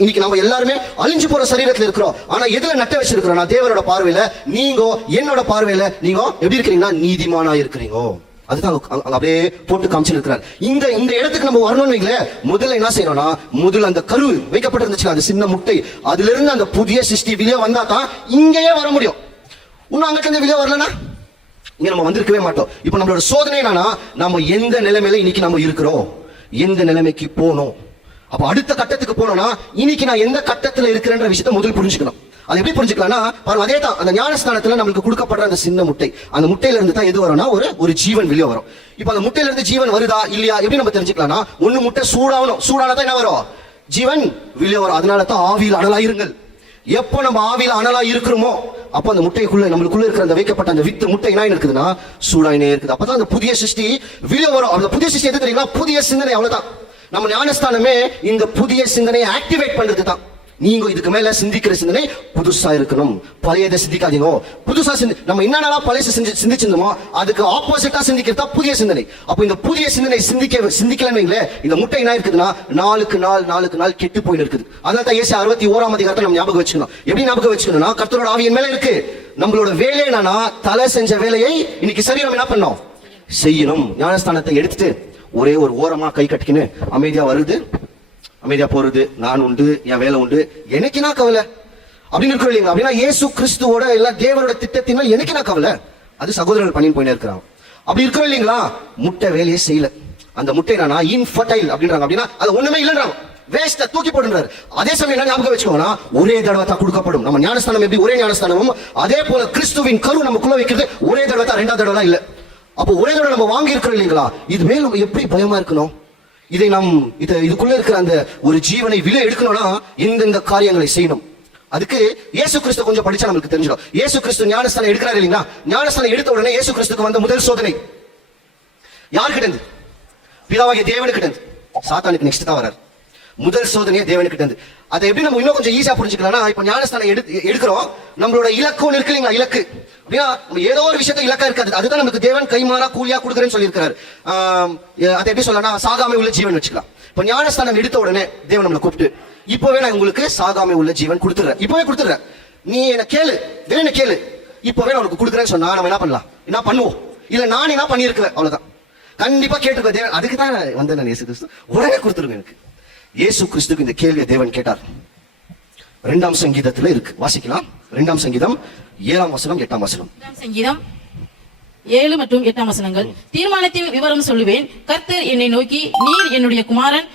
இன்னைக்கு நம்ம எல்லாருமே அழிஞ்சு போற சரீரத்துல இருக்கிறோம். ஆனா எதுல நட்ட வச்சிருக்கிறோம்? நான் தேவனோட பார்வையில, நீங்க என்னோட பார்வையில நீங்க எப்படி இருக்கிறீங்கன்னா நீதிமானா இருக்கிறீங்க. அதுதான் அப்படியே போட்டு காமிச்சிருக்கிறார். இந்த இடத்துக்கு நம்ம வரணும்னு வைங்களேன், முதல்ல என்ன செய்யணும்னா, முதல்ல அந்த கரு வைக்கப்பட்டிருந்துச்சு அந்த சின்ன முட்டை, அதுல இருந்து அந்த புதிய சிருஷ்டி வெளியே வந்தா தான் இங்கேயே வர முடியும். இன்னும் அங்கிட்ட இருந்து வெளியே வரலன்னா இங்க நம்ம வந்திருக்கவே மாட்டோம். இப்ப நம்மளோட சோதனை என்னன்னா, நம்ம எந்த நிலைமையில இன்னைக்கு நம்ம இருக்கிறோம், எந்த நிலைமைக்கு போனோம். அப்ப அடுத்த கட்டத்துக்கு போனோம்னா இன்னைக்கு நான் எந்த கட்டத்துல இருக்கிறேன்ற விஷயத்தை முதல் புரிஞ்சுக்கணும். அது எப்படி புரிஞ்சுக்கலாம்னா, பாருங்க, அதே தான் அந்த ஞானஸ்தானத்துல நம்மளுக்கு கொடுக்கப்படுற அந்த சின்ன முட்டை, அந்த முட்டையில இருந்து தான் எது வரும்னா ஒரு ஜீவன் வெளியே வரும். இப்ப அந்த முட்டையில இருந்து ஜீவன் வருதா இல்லையா எப்படி நம்ம தெரிஞ்சுக்கலாம்னா, ஒண்ணு முட்டை சூடாகணும், சூடானதான் என்ன வரும்? ஜீவன் வெளியே வரும். அதனால தான் ஆவியில் அனலாயிருங்கள். எப்போ நம்ம ஆவியில் அனலா இருக்கிறோமோ அப்ப அந்த முட்டைக்குள்ள நம்மளுக்குள்ள இருக்கிற அந்த வைக்கப்பட்ட அந்த வித்து முட்டை என்ன இருக்குதுன்னா சூடாயினே இருக்குது. அப்பதான் அந்த புதிய சிருஷ்டி வெளியே வரும். அந்த புதிய சிருஷ்டி எது தெரியுங்களா? புதிய சிந்தனை. அவ்வளவுதான். நம்ம ஞானஸ்தானமே இந்த புதிய சிந்தனையை ஆக்டிவேட் பண்றது தான். நீங்க இதுக்கு மேல சிந்திக்கிற சிந்தனை புதுசா இருக்கணும். பழையதை சிந்திக்காதீங்க. புதுசா நம்ம என்னென்ன பழைய சிந்திச்சிருந்தோமோ அதுக்கு ஆப்போசிட்டா சிந்திக்கிறதா புதிய சிந்தனை. அப்ப இந்த புதிய சிந்தனை சிந்திக்கலன்னு இந்த முட்டை என்ன இருக்குதுன்னா நாளுக்கு நாள் கெட்டு போய் இருக்குது. அதனால தான் ஏசாயா 61ஆம் அதிகாரத்தை நம்ம ஞாபகம் வச்சுக்கணும். எப்படி ஞாபகம் வச்சுக்கணும்னா, கர்த்தரோட ஆவியின் மேல இருக்கு. நம்மளோட வேலை என்னன்னா, தலை செஞ்ச வேலையை இன்னைக்கு சரீரம் என்ன பண்ணணும், செய்யணும். ஞானஸ்தானத்தை எடுத்துட்டு ஒரே ஒரு ஓரமா கை கட்டிக்கின்னு அமைதியா வருது, அமைதியா போறது, நான் உண்டு, என் வேலை உண்டு, எனக்கு என்ன கவலை அப்படின்னு இருக்கிறோம் இல்லைங்களா? அப்படின்னா இயேசு கிறிஸ்துவோட எல்லா தேவனோட திட்டத்தின் மேல் எனக்கு என்ன கவலை? அது சகோதரர்கள் பண்ணின்னு போயினே இருக்கிறாங்க. அப்படி இருக்கிறோம் இல்லைங்களா? முட்டை வேலையை செய்யல. அந்த முட்டை என்னன்னா இன்ஃபர்டைல் அப்படின்றாங்க. அப்படின்னா அது ஒண்ணுமே இல்லைன்றாங்க, வேஸ்ட தூக்கி போடுறாரு. அதே சமயம் என்ன ஞாபகம் வச்சுக்கோங்கன்னா, ஒரே தடவை தான் கொடுக்கப்படும். நம்ம ஞானஸ்தானம் எப்படி ஒரே ஞானஸ்தானமும், அதே போல கிறிஸ்துவின் கரு நமக்குள்ள வைக்கிறது ஒரே தடவை தான், ரெண்டாவது தடவை இல்ல. அப்போ ஒரே தடவை நம்ம வாங்கி இருக்கிறோம் இல்லைங்களா? இது மேல நம்ம எப்படி பயமா இருக்கணும்? இதை இதுக்குள்ள இருக்கிற அந்த ஒரு ஜீவனை விலை எடுக்கணும்னா எந்தெந்த காரியங்களை செய்யணும்? அதுக்கு இயேசு கிறிஸ்து கொஞ்சம் படிச்சா நமக்கு தெரிஞ்சிடும். இயேசு கிறிஸ்து ஞானஸ்தானம் எடுக்கிறாரு இல்லைங்களா? ஞானஸ்தானம் எடுத்த உடனே இயேசு கிறிஸ்துக்கு வந்த முதல் சோதனை யார்கிட்ட இருந்து? பிதாவாகிய தேவனுக்கிட்ட இருந்து. சாத்தானுக்கு நெக்ஸ்ட் தான் வராரு. முதல் சோதனையே தேவனுக்கிட்ட இருந்து. அதை எப்படி நம்ம இன்னும் கொஞ்சம் ஈஸியா புரிஞ்சுக்கலாம்னா, இப்ப ஞானஸ்தானம் எடுக்கிறோம், நம்மளோட இலக்கு ஒன்று இருக்கு இல்லைங்களா? இலக்கு அப்படின்னா நம்ம ஏதோ ஒரு விஷயத்த இலக்கா இருக்காது. அதுதான் நமக்கு தேவன் கைமாறா கூலியா கொடுக்குறேன்னு சொல்லியிருக்காரு. அதை எப்படி சொல்லலாம், சாகாமை உள்ள ஜீவன் வச்சுக்கலாம். இப்ப ஞானஸ்தானம் எடுத்த உடனே தேவன் நம்மளை கூப்பிட்டு, இப்பவே நான் உங்களுக்கு சாகாமை உள்ள ஜீவன் கொடுத்துறேன், இப்பவே கொடுத்துறேன், நீ என்ன கேளு, என்ன கேளு, இப்பவே நான் உனக்கு கொடுக்குறேன்னு சொன்னா நம்ம என்ன பண்ணலாம்? என்ன பண்ணுவோம்? இல்ல நான் என்ன பண்ணிருக்கிறேன், அவ்வளவுதான். கண்டிப்பா கேட்டுக்கோ தேவன். அதுக்கு தான் வந்து நான் இயேசு கிறிஸ்து உடனே கொடுத்துருங்க எனக்கு. இயேசு கிறிஸ்துக்கு இந்த கேள்வியை தேவன் கேட்டார். 2ஆம் சங்கீதத்துல இருக்கு, வாசிக்கலாம். 2ஆம் சங்கீதம் 7ஆம் வசனம் 8ஆம் வசனம். 2ஆம் சங்கீதம் 7 மற்றும் 8ஆம் வசனங்கள். தீர்மானத்தின் விவரம் சொல்லுவேன். கர்த்தர் என்னை நோக்கி, நீர் என்னுடைய குமாரன்,